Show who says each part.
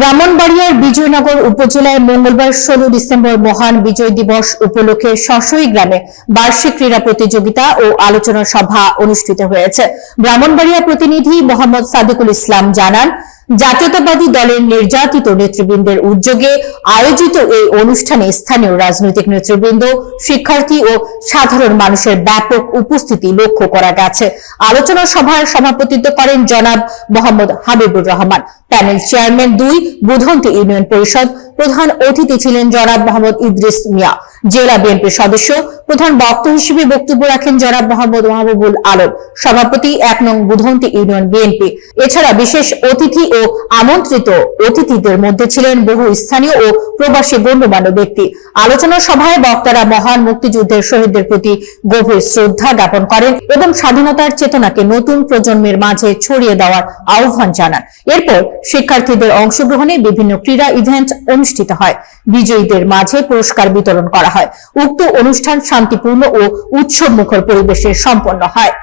Speaker 1: ব্রাহ্মণবাড়িয়ার বিজয়নগর উপজেলায় মঙ্গলবার ষোলো ডিসেম্বর মহান বিজয় দিবস উপলক্ষে সশই গ্রামে বার্ষিক ক্রীড়া প্রতিযোগিতা ও আলোচনা সভা অনুষ্ঠিত হয়েছে। ব্রাহ্মণবাড়িয়া প্রতিনিধি মোহাম্মদ সাদিকুল ইসলাম জানান জাতীয়তাবাদী দলের নির্যাতিত নেতৃবৃন্দের উদ্যোগে আয়োজিত এই অনুষ্ঠানে স্থানীয় রাজনৈতিক নেতৃবৃন্দ, শিক্ষার্থী ও সাধারণ মানুষের ব্যাপক উপস্থিতি লক্ষ্য করা গেছে। আলোচনা সভার সভাপতিত্ব করেন জনাব মোহাম্মদ হাবিবুর রহমান। প্যানেল চেয়ারম্যান দুই, বুধন্তি ইউনিয়ন পরিষদ প্রধান অতিথি ছিলেন জনাব মোহাম্মদ ইদ্রিস মিয়া। জেলা বিএনপির সদস্য প্রধান বক্তা হিসেবে বক্তব্য রাখেন জনাব মোহাম্মদ মাহবুবুল আলম, সভাপতি এক নং বুধন্তি ইউনিয়ন বিএনপি। এছাড়া বিশেষ অতিথি ও আমন্ত্রিত অতিথিদের মধ্যে ছিলেন বহু স্থানীয় ও প্রবাসী গণ্যমান্য ব্যক্তি। আলোচনা সভায় বক্তারা মহান মুক্তিযুদ্ধের শহীদদের প্রতি গভীর শ্রদ্ধা জ্ঞাপন করেন এবং স্বাধীনতার চেতনাকে নতুন প্রজন্মের মাঝে ছড়িয়ে দেওয়ার আহ্বান জানান। এরপর শিক্ষার্থীদের অংশগ্রহণে বিভিন্ন ক্রীড়া ইভেন্ট অনুষ্ঠিত হয়। বিজয়ীদের মাঝে পুরস্কার বিতরণ করা হয়। উক্ত অনুষ্ঠান শান্তিপূর্ণ ও উৎসব মুখর পরিবেশে সম্পন্ন হয়।